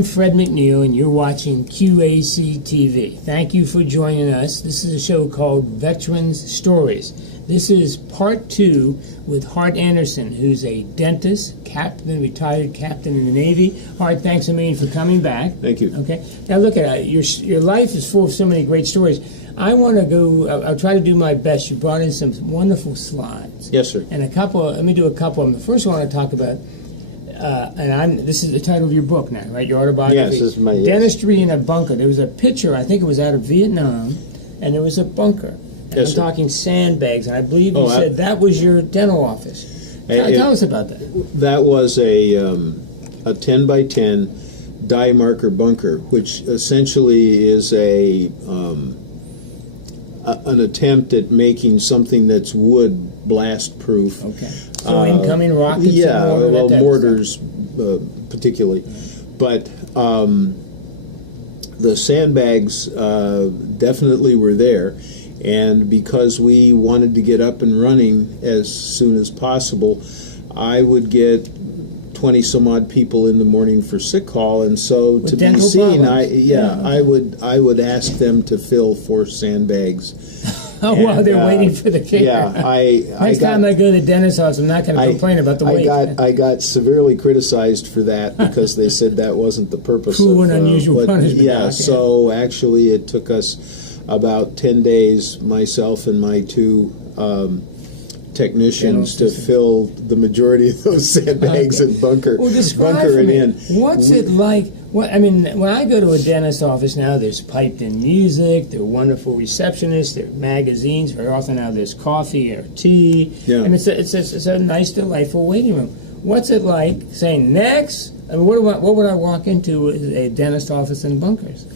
I'm Fred McNeil, and you're watching QAC TV. Thank you for joining us. This is a show called Veterans Stories. This is part 2 with Hart Anderson, who's a dentist, retired captain in the Navy. Hart, thanks a million for coming back. Thank you. Okay. Now look at it. Your life is full of so many great stories. I want to go. I'll try to do my best. You brought in some wonderful slides. Yes, sir. And let me do a couple of them. The first one I want to talk about. This is the title of your book now, right? Your autobiography. Yes, this is my Dentistry in a Bunker. There was a picture, I think it was out of Vietnam, and there was a bunker. And Yes, I'm sir. talking sandbags, and I believe you said that was your dental office. Tell us about that. That was a 10 by 10 die marker bunker, which essentially is an attempt at making something that's wood blast proof. Okay. So incoming rockets. Yeah, and well, mortars particularly, but the sandbags definitely were there, and because we wanted to get up and running as soon as possible, I would get 20 some odd people in the morning for sick call, and so with to be seen, okay. I would ask them to fill 4 sandbags. While they're waiting for the kicker. Yeah, Next time I go to the dentist's office, I'm not going to complain about the wait. I got severely criticized for that because they said that wasn't the purpose. Cruel and unusual punishment. Yeah, so actually it took us about 10 days, myself and my 2 technicians, to fill the majority of those sandbags and bunker it in. What's it like? When I go to a dentist's office now, there's piped-in music, there are wonderful receptionists, there are magazines. Very often now there's coffee or tea. Yeah. And it's a nice, delightful waiting room. What's it like saying next? What would I walk into with a dentist office in bunkers?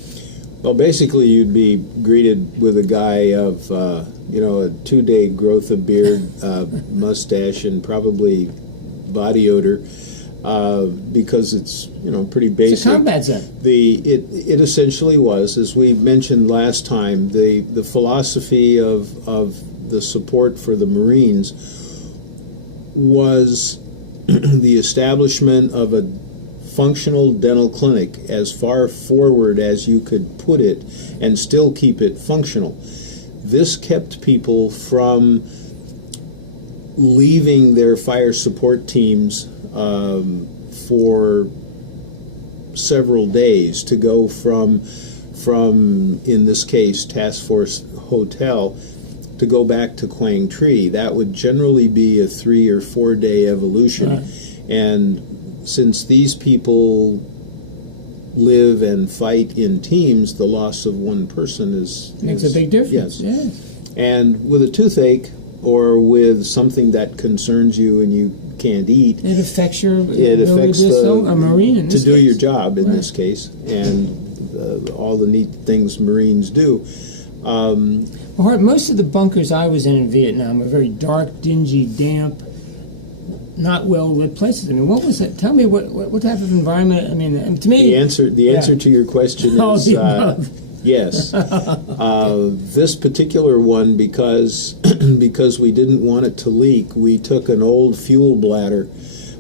Well, basically, you'd be greeted with a guy of, a 2-day growth of beard, mustache, and probably body odor, because it's, pretty basic. It's a combat zone. It essentially was, as we mentioned last time, the philosophy of the support for the Marines was the establishment of a functional dental clinic as far forward as you could put it and still keep it functional. This kept people from leaving their fire support teams for several days to go from in this case Task Force Hotel to go back to Quang Tri. That would generally be a 3 or 4 day evolution. Right. And since these people live and fight in teams, the loss of one person makes a big difference. Yes. And with a toothache or with something that concerns you and you can't eat, it affects a Marine in this to do case. your job in this case, and all the neat things Marines do. Most of the bunkers I was in Vietnam were very dark, dingy, damp, not well lit places. What was it? Tell me what type of environment. To me, the answer to your question is yes. This particular one, because we didn't want it to leak, we took an old fuel bladder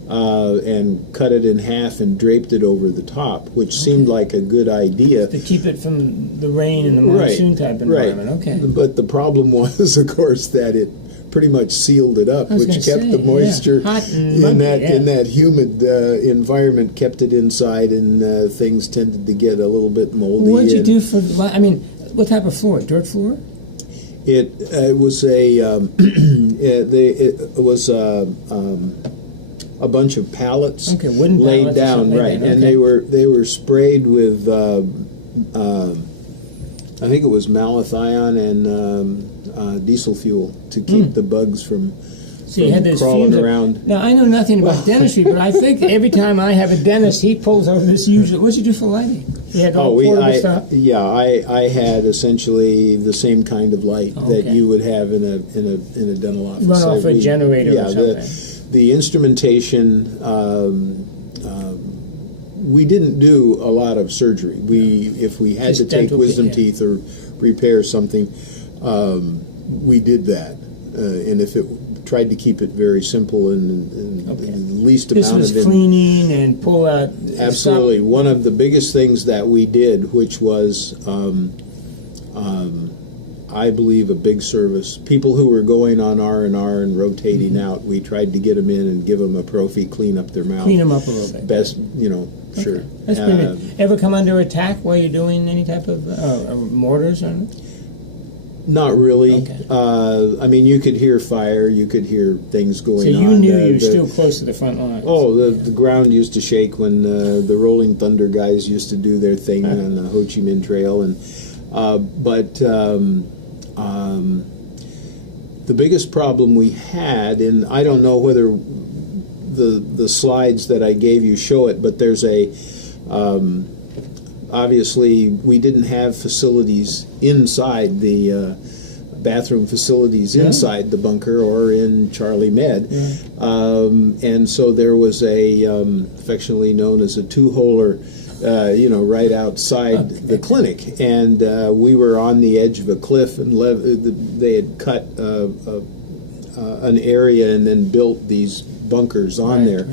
and cut it in half and draped it over the top, which seemed like a good idea to keep it from the rain and the monsoon type environment. Right. Okay. But the problem was, of course, that it pretty much sealed it up, which kept the moisture in that humid environment, kept it inside, and things tended to get a little bit moldy. What did you do for? What type of floor? Dirt floor? It was a bunch of pallets, wooden laid down, right, and they were sprayed with I think it was malathion and diesel fuel to keep the bugs from crawling around. Now, I know nothing about dentistry, but I think every time I have a dentist, he pulls over this usual. What'd you do for lighting? You had all portable stuff? Yeah, I had essentially the same kind of light that you would have in a dental office. Run off a generator or something. The instrumentation, we didn't do a lot of surgery. If we had to take wisdom teeth or repair something, we did that. And if it tried to keep it very simple and Okay. the least This amount was of cleaning and pull out. Absolutely. One of the biggest things that we did, which was, I believe, a big service. People who were going on R&R and rotating out, we tried to get them in and give them a prophy, clean up their mouth. Clean them up a little bit. Best, sure. That's pretty good. Ever come under attack while you're doing any type of mortars or anything? Not really. Okay. I mean, you could hear fire, you could hear things going on. So you knew you were still close to the front lines. Oh, the ground used to shake when the Rolling Thunder guys used to do their thing on the Ho Chi Minh Trail, and the biggest problem we had, and I don't know whether the slides that I gave you show it, but there's obviously we didn't have facilities inside the bathroom facilities inside the bunker or in Charlie Med. And so there was a affectionately known as a two-holer right outside the clinic, and we were on the edge of a cliff, and they had cut an area and then built these bunkers on there.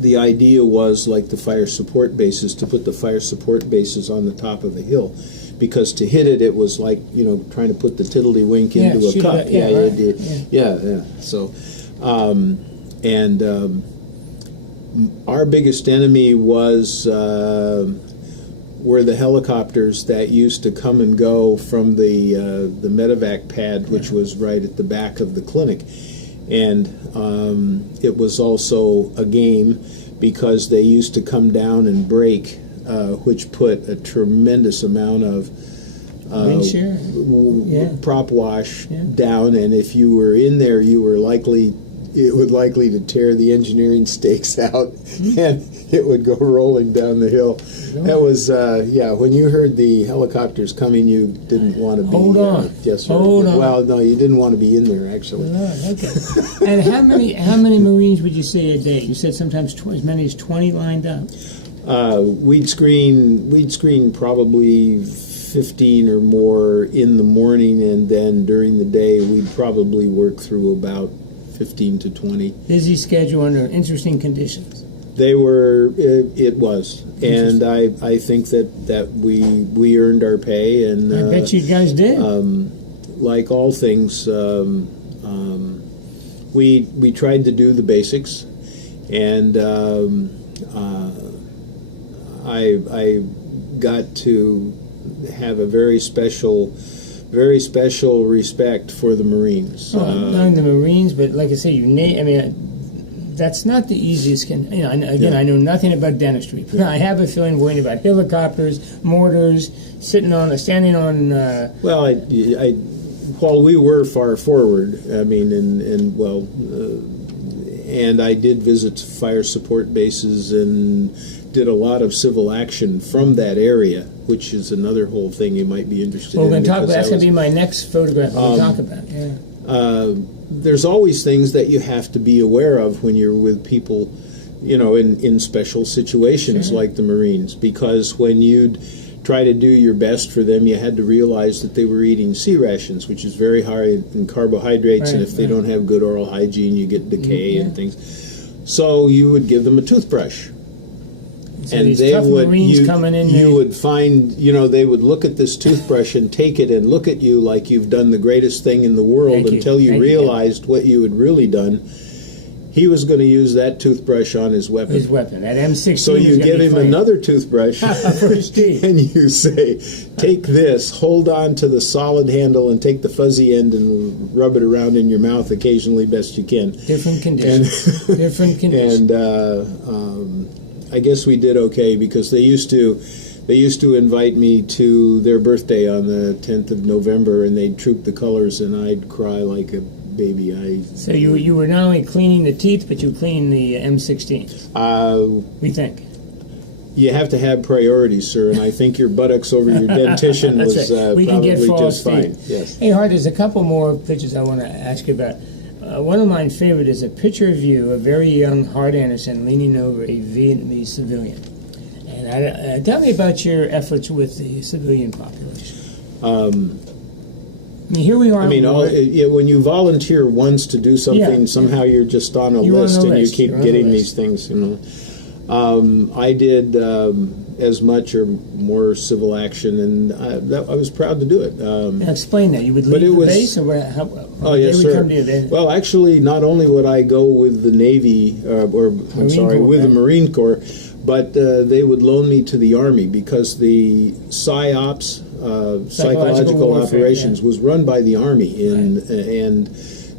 The idea was, like the fire support bases, to put the fire support bases on the top of the hill, because to hit it, it was like trying to put the tiddlywink into a cup. So, our biggest enemy were the helicopters that used to come and go from the medevac pad, which was right at the back of the clinic. And it was also a game because they used to come down and break, which put a tremendous amount of prop wash down. And if you were in there, it would likely to tear the engineering stakes out, and it would go rolling down the hill. That was, when you heard the helicopters coming, you didn't want to be... Hold on. Hold on. Well, no, you didn't want to be in there, actually. Okay. And how many Marines would you say a day? You said sometimes as many as 20 lined up? We'd screen probably 15 or more in the morning, and then during the day, we'd probably work through about 15 to 20. Busy schedule under interesting conditions. They were. It was, and I think that we earned our pay, and I bet you guys did. Like all things, we tried to do the basics, and I got to have a very special respect for the Marines. Not only the Marines, but like I say, that's not the easiest. I know nothing about dentistry. I have a feeling worrying about helicopters, mortars, standing on. Well, while we were far forward, and I did visit fire support bases and did a lot of civil action from that area, which is another whole thing you might be interested in. We're going to talk about that's going to be my next photograph. We'll talk about. There's always things that you have to be aware of when you're with people, in special situations like the Marines, because when you'd try to do your best for them, you had to realize that they were eating C rations, which is very high in carbohydrates, and if they don't have good oral hygiene, you get decay and things. So you would give them a toothbrush. So and they would, you would find, they would look at this toothbrush and take it and look at you like you've done the greatest thing in the world until you realized what you had really done. He was going to use that toothbrush on his weapon. That M16. So you give him another toothbrush for his teeth. And you say, take this, hold on to the solid handle and take the fuzzy end and rub it around in your mouth occasionally best you can. Different conditions. And I guess we did okay, because they used to invite me to their birthday on the 10th of November, and they'd troop the colors, and I'd cry like a baby. So you were not only cleaning the teeth, but you cleaned the M16. We think. You have to have priorities, sir, and I think your buttocks over your dentition was probably just fine. Yes. Hey, Hart, there's a couple more pictures I want to ask you about. One of my favorite is a picture of you, a very young Hart Anderson, leaning over a Vietnamese civilian. And tell me about your efforts with the civilian population. I mean, here we are. I mean, when you volunteer once to do something, somehow you're just on a list, and you keep getting these things. I did as much or more civil action, and I was proud to do it. Explain that. You would leave the base, or yes, sir. Well, actually, not only would I go with the Navy, with the Marine Corps, but they would loan me to the Army because the PsyOps, psychological operations, was run by the Army, and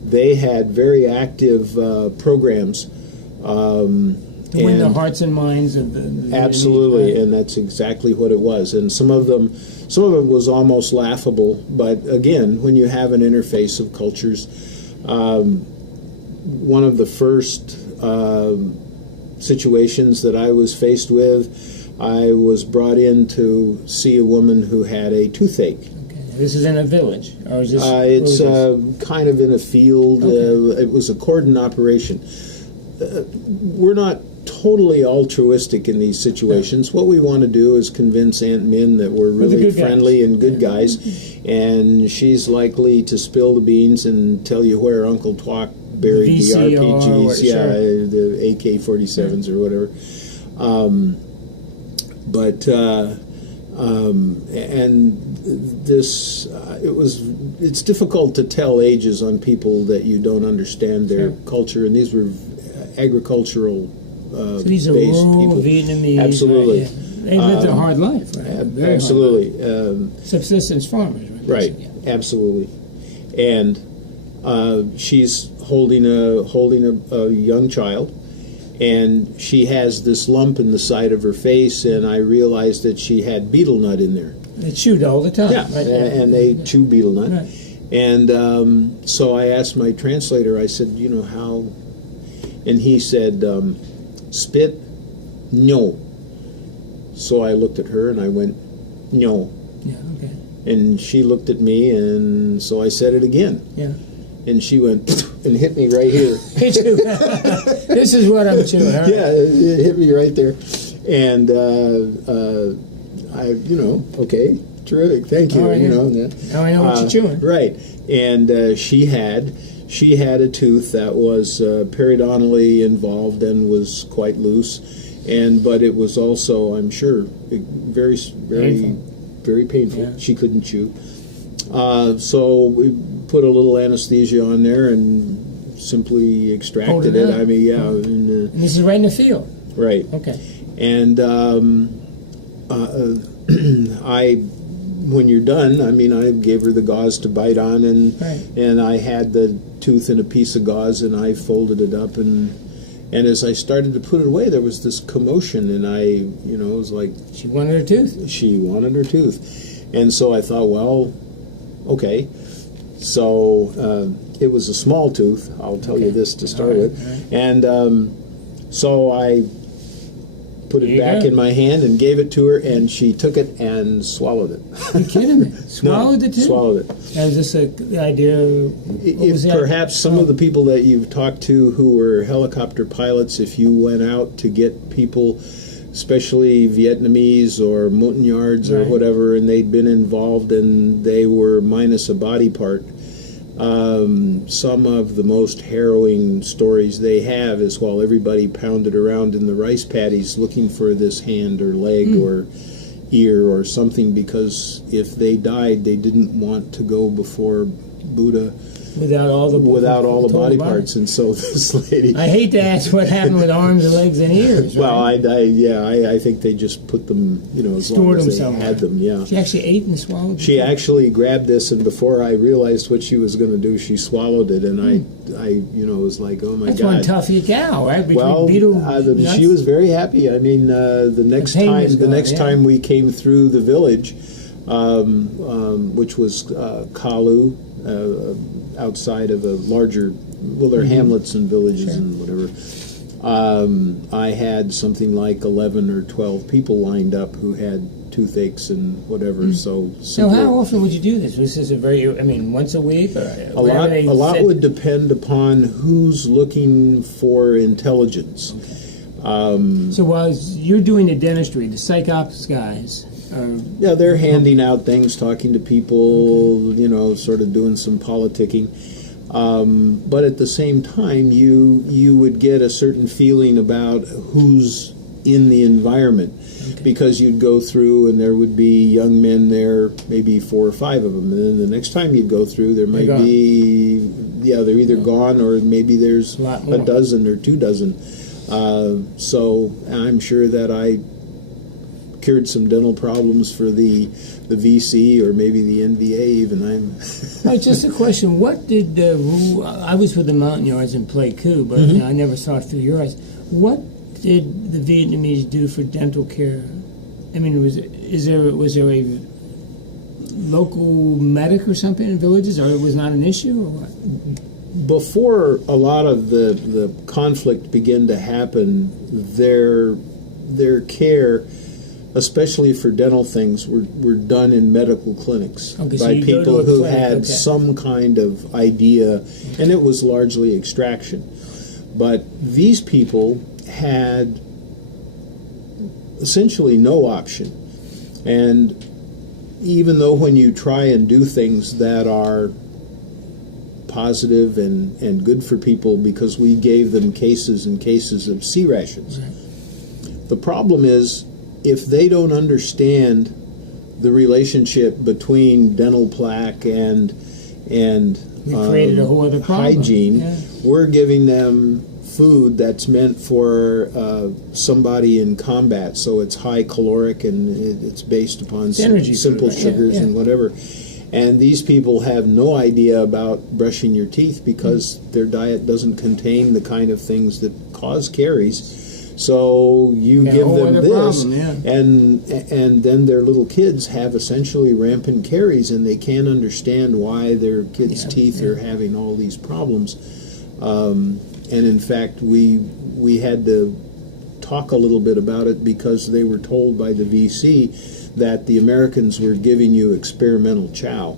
they had very active programs. To win the hearts and minds of the absolutely, and that's exactly what it was. And some of them was almost laughable. But again, when you have an interface of cultures, one of the first situations that I was faced with, I was brought in to see a woman who had a toothache. Okay. This is in a village, or is this? It's kind of in a field. Okay. It was a cordon operation. We're not totally altruistic in these situations. What we want to do is convince Aunt Min that we're really friendly and good guys, and she's likely to spill the beans and tell you where Uncle Twok buried the RPGs, the AK-47s or whatever. It's difficult to tell ages on people that you don't understand their culture, and these were agricultural so these are rural Vietnamese. Absolutely. Right? They lived a hard life, right? Absolutely. Subsistence farmers, right? Right, absolutely. And she's holding a young child, and she has this lump in the side of her face, and I realized that she had betel nut in there. They chewed all the time. Yeah, right? And they chew betel nut. Right. And so I asked my translator, I said, how... And he said, spit, no. So I looked at her and I went, no. Yeah, okay. And she looked at me, and so I said it again. Yeah. And she went and hit me right here. This is what I'm chewing. Right. Yeah, it hit me right there. And okay, terrific, thank you. Right, now I know what you're chewing. Right. And she had a tooth that was periodontally involved and was quite loose, but it was also, I'm sure, very painful. Yeah. She couldn't chew. So we put a little anesthesia on there and simply extracted it. I mean, yeah. And this is right in the field. Right. Okay. And when you're done, I mean, I gave her the gauze to bite on, and I had the tooth in a piece of gauze, and I folded it up, and as I started to put it away, there was this commotion, and it was like... She wanted her tooth. She wanted her tooth. And so I thought, well, okay. So it was a small tooth, I'll tell you this to start with. Right. And so I put it back in my hand and gave it to her, and she took it and swallowed it. You're kidding me? Swallowed it too? Swallowed it. Now, is this the idea? Perhaps some of the people that you've talked to who were helicopter pilots, if you went out to get people, especially Vietnamese or Montagnards or whatever, and they'd been involved and they were minus a body part, some of the most harrowing stories they have is while everybody pounded around in the rice paddies looking for this hand or leg or ear or something, because if they died, they didn't want to go before Buddha without all the body parts. And so this lady... I hate to ask what happened with arms and legs and ears. Right? Well, I think they just put them, as long as they had them. Yeah. She actually ate and swallowed. She actually grabbed this, and before I realized what she was going to do, she swallowed it, and I was like, oh my God. That's one tough gal, right? She was very happy. I mean, the next time we came through the village, which was Kalu. Outside of a larger, they're hamlets and villages and whatever. I had something like 11 or 12 people lined up who had toothaches and whatever. So how often would you do this? Was this once a week? Or a lot would depend upon who's looking for intelligence. Okay. So while you're doing the dentistry, the psych ops guys Yeah, they're handing out things, talking to people, sort of doing some politicking. But at the same time, you would get a certain feeling about who's in the environment, because you'd go through and there would be young men there, maybe 4 or 5 of them, and then the next time you'd go through, there might be, they're either gone or maybe there's a dozen or 2 dozen. So I'm sure that I cured some dental problems for the VC or maybe the NVA even. Just a question. What did the rule... I was with the Montagnards in Pleiku, but I never saw it through your eyes. What did the Vietnamese do for dental care? I mean, was there a local medic or something in villages, or it was not an issue, or what? Before a lot of the conflict began to happen, their care, especially for dental things, were done in medical clinics by people who had some kind of idea, and it was largely extraction. But these people had essentially no option. And even though when you try and do things that are positive and good for people, because we gave them cases and cases of C rations, the problem is, if they don't understand the relationship between dental plaque and we created a whole other problem. Hygiene, we're giving them food that's meant for somebody in combat, so it's high caloric and it's based upon simple sugars and whatever. And these people have no idea about brushing your teeth because their diet doesn't contain the kind of things that cause caries. So you give them this, and then their little kids have essentially rampant caries, and they can't understand why their kids' teeth are having all these problems. And in fact, we had to talk a little bit about it because they were told by the VC that the Americans were giving you experimental chow.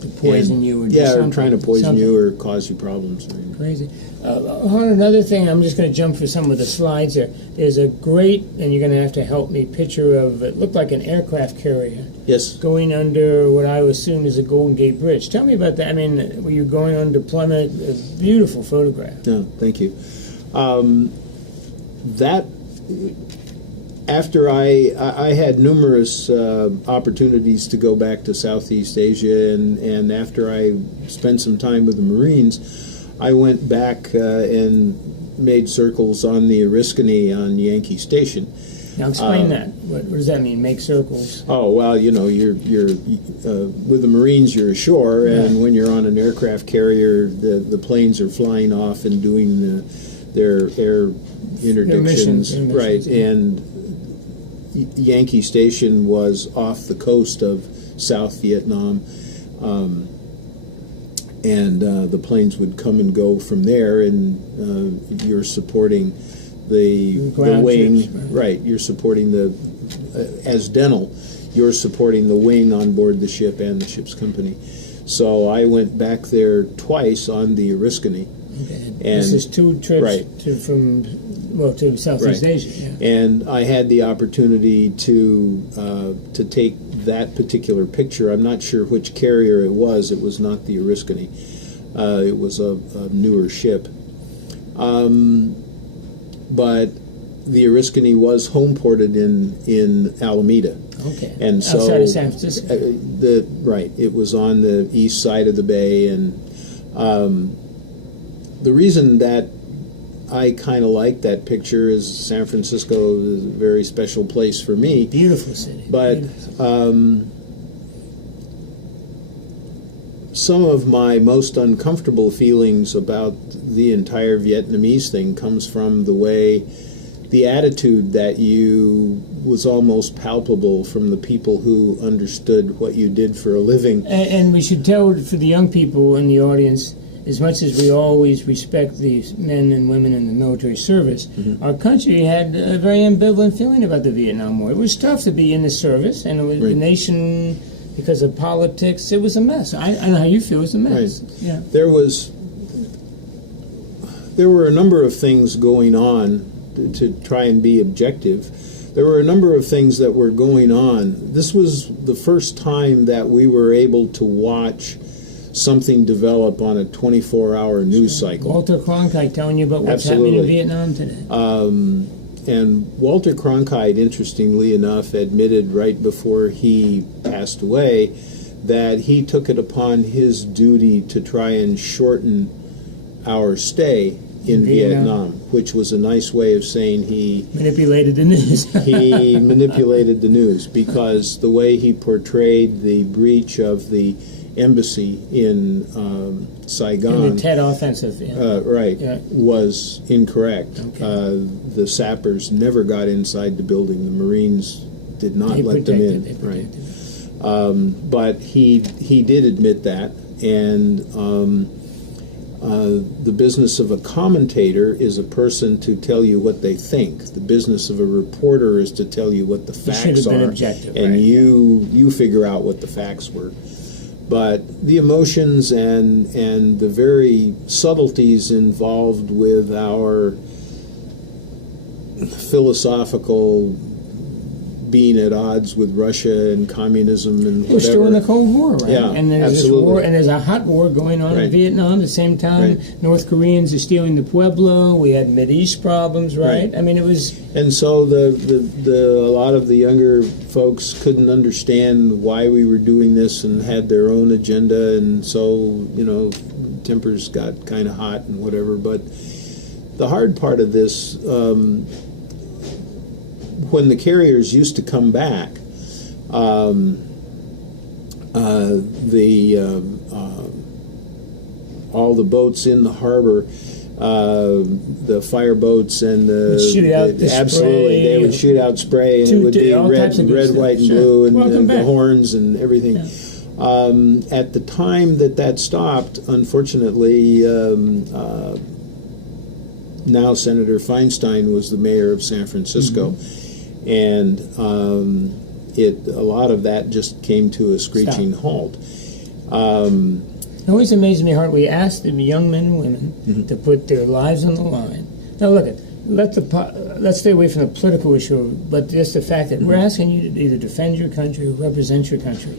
To poison you or do something. Or trying to poison you or cause you problems. Crazy. Another thing, I'm just going to jump for some of the slides here. There's a great, and you're going to have to help me, picture of, it looked like an aircraft carrier. Yes. Going under what I assume is a Golden Gate Bridge. Tell me about that. I mean, were you going on deployment? A beautiful photograph. No, thank you. That... After I had numerous opportunities to go back to Southeast Asia, and after I spent some time with the Marines, I went back and made circles on the Oriskany on Yankee Station. Now explain that. What does that mean? Make circles? Oh well, you're with the Marines, you're ashore, and when you're on an aircraft carrier, the planes are flying off and doing their air interdictions, right? And Yankee Station was off the coast of South Vietnam, and the planes would come and go from there, and you're supporting the wing, right? You're supporting as dental, you're supporting the wing on board the ship and the ship's company. So I went back there twice on the Oriskany. Okay. And this is 2 trips to Southeast Asia. Yeah. And I had the opportunity to take that particular picture. I'm not sure which carrier it was. It was not the Oriskany. It was a newer ship. But the Oriskany was home ported in Alameda. Okay. And so outside of San Francisco. It was on the east side of the bay, and the reason that I kind of like that picture is San Francisco is a very special place for me. Beautiful city. But some of my most uncomfortable feelings about the entire Vietnamese thing comes from the attitude that was almost palpable from the people who understood what you did for a living. And we should tell for the young people in the audience, as much as we always respect these men and women in the military service, our country had a very ambivalent feeling about the Vietnam War. It was tough to be in the service, and it was the nation, because of politics, it was a mess. I know how you feel. It was a mess. Right. Yeah. There were a number of things going on to try and be objective. there were a number of things that were going on. This was the first time that we were able to watch something develop on a 24-hour news cycle. Walter Cronkite telling you about what's happening in Vietnam today. And Walter Cronkite, interestingly enough, admitted right before he passed away that he took it upon his duty to try and shorten our stay in Vietnam, which was a nice way of saying he manipulated the news. He manipulated the news, because the way he portrayed the breach of the embassy in Saigon, in the Tet offensive, was incorrect. Okay. The sappers never got inside the building. The Marines did not let them in. Right. But he did admit that, and the business of a commentator is a person to tell you what they think. The business of a reporter is to tell you what the facts are, objective, and right? you figure out what the facts were. But the emotions and the very subtleties involved with our philosophical being at odds with Russia and communism and whatever. We're still in the Cold War, right? Yeah, and there's absolutely. This war, and there's a hot war going on in Vietnam. At the same time, North Koreans are stealing the Pueblo. We had Mideast problems, right? I mean, it was. And so a lot of the younger folks couldn't understand why we were doing this and had their own agenda, and so tempers got kind of hot and whatever. But the hard part of this. When the carriers used to come back, all the boats in the harbor, the fireboats and they would shoot out spray, and it would be red, white, and blue, and the horns and everything. Yeah. At the time that stopped, unfortunately, now Senator Feinstein was the mayor of San Francisco. Mm-hmm. And a lot of that just came to a screeching halt. It always amazes me, Hart. We asked the young men and women to put their lives on the line. Now, let's stay away from the political issue, but just the fact that we're asking you to either defend your country or represent your country.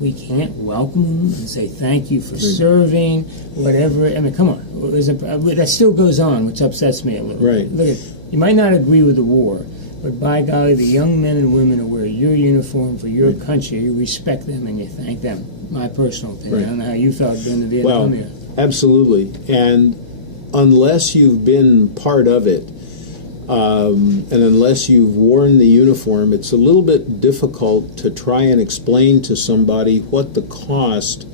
We can't welcome them and say thank you for serving, whatever. I mean, come on. That still goes on, which upsets me a little bit. Look, you might not agree with the war, but by golly, the young men and women who wear your uniform for your country, you respect them and you thank them. My personal opinion. I don't know how you felt during the Vietnam era. Absolutely. And unless you've been part of it, and unless you've worn the uniform, it's a little bit difficult to try and explain to somebody what the cost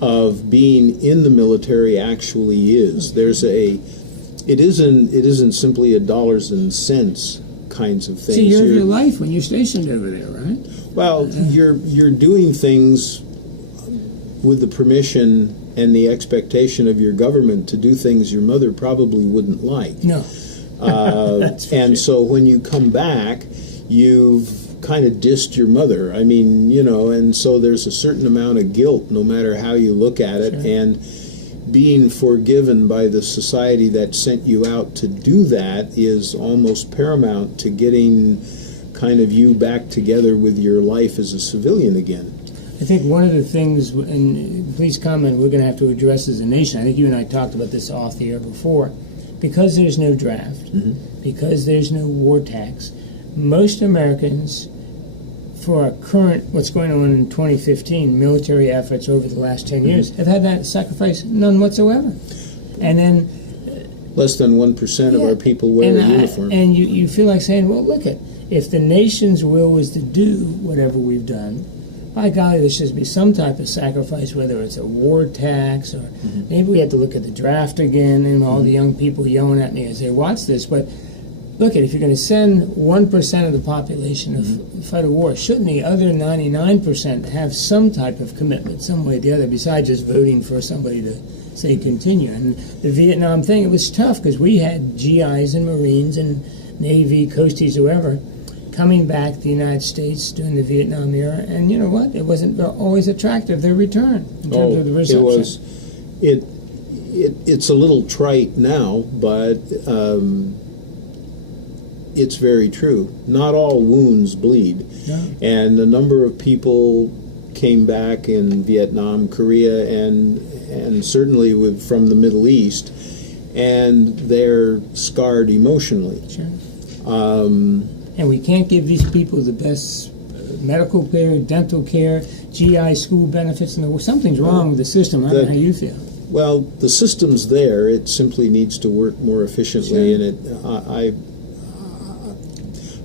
of being in the military actually is. It isn't simply a dollars and cents kinds of things. It's a year of your life when you're stationed over there, right? Well, you're doing things with the permission and the expectation of your government to do things your mother probably wouldn't like. No. And so when you come back, you've kind of dissed your mother. I mean, and so there's a certain amount of guilt no matter how you look at it. Sure. And being forgiven by the society that sent you out to do that is almost paramount to getting kind of you back together with your life as a civilian again. I think one of the things, and please comment, we're going to have to address as a nation, I think you and I talked about this off the air before, because there's no draft, because there's no war tax, most Americans, for our current, what's going on in 2015, military efforts over the last 10 years, have had that sacrifice none whatsoever. And then less than 1% of our people wear a uniform. And you feel like saying, well, look, if the nation's will was to do whatever we've done, by golly, there should be some type of sacrifice, whether it's a war tax or maybe we have to look at the draft again, and all the young people yelling at me as they watch this. But look, if you're going to send 1% of the population to fight a war, shouldn't the other 99% have some type of commitment, some way or the other, besides just voting for somebody to say continue? And the Vietnam thing, it was tough because we had GIs and Marines and Navy, Coasties, whoever, coming back to the United States during the Vietnam era, and you know what? It wasn't always attractive, their return, in terms of the reception. It's a little trite now, but it's very true. Not all wounds bleed. No. And a number of people came back in Vietnam, Korea, and certainly from the Middle East, and they're scarred emotionally. Sure. And we can't give these people the best medical care, dental care, GI school benefits, and something's wrong with the system. I don't know how you feel. Well, the system's there. It simply needs to work more efficiently, Sure. and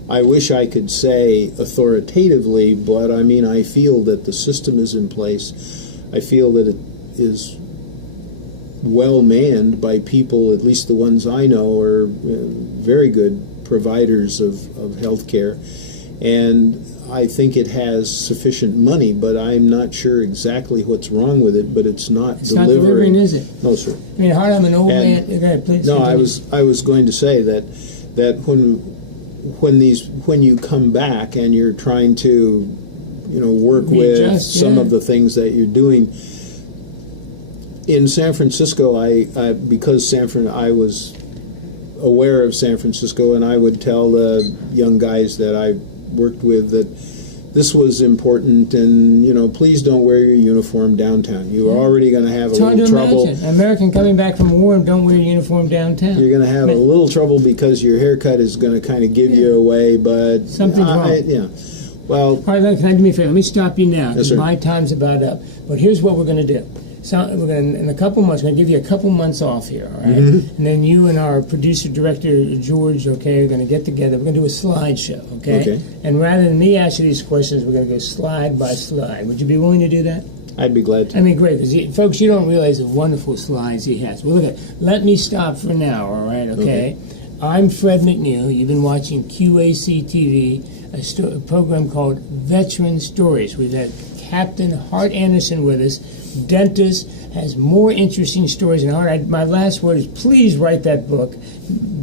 I wish I could say authoritatively, but I mean, I feel that the system is in place. I feel that it is well manned by people, at least the ones I know are very good providers of health care. And I think it has sufficient money, but I'm not sure exactly what's wrong with it, but it's not It's not delivering, is it? No, sir. I mean, Hart, I'm an old man. Go ahead, please. No, continue. I was going to say that when you come back and you're trying to work with Readjust, some yeah. of the things that you're doing in San Francisco, I was aware of San Francisco, and I would tell the young guys that I worked with that this was important, and please don't wear your uniform downtown. You're already going to have It's a hard to little trouble. imagine. An American coming back from war and don't wear your uniform downtown. You're going to have a little trouble because your haircut is going to kind of give you away, but Something's wrong. Yeah. Well, All right, can I do me a favor? Let me stop you now. Yes, sir. My time's about up. But here's what we're going to do. So we're going to, in a couple months, we're going to give you a couple months off here, all right? Mm-hmm. And then you and our producer director George, okay, are going to get together. We're going to do a slideshow, okay? Okay. And rather than me ask you these questions, we're going to go slide by slide. Would you be willing to do that? I'd be glad to. I mean, great, because folks, you don't realize the wonderful slides he has. Well, look at. Let me stop for now, all right? Okay. I'm Fred McNeil. You've been watching QAC TV, a program called Veteran Stories. We've had Captain Hart Anderson with us, dentist, has more interesting stories. And my last word is please write that book,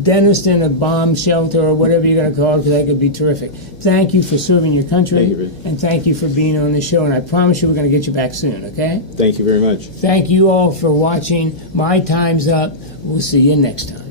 Dentist in a Bomb Shelter, or whatever you're going to call it, because that could be terrific. Thank you for serving your country, Thank you, Rick. and thank you for being on the show. And I promise you we're going to get you back soon, okay? Thank you very much. Thank you all for watching. My time's up. We'll see you next time.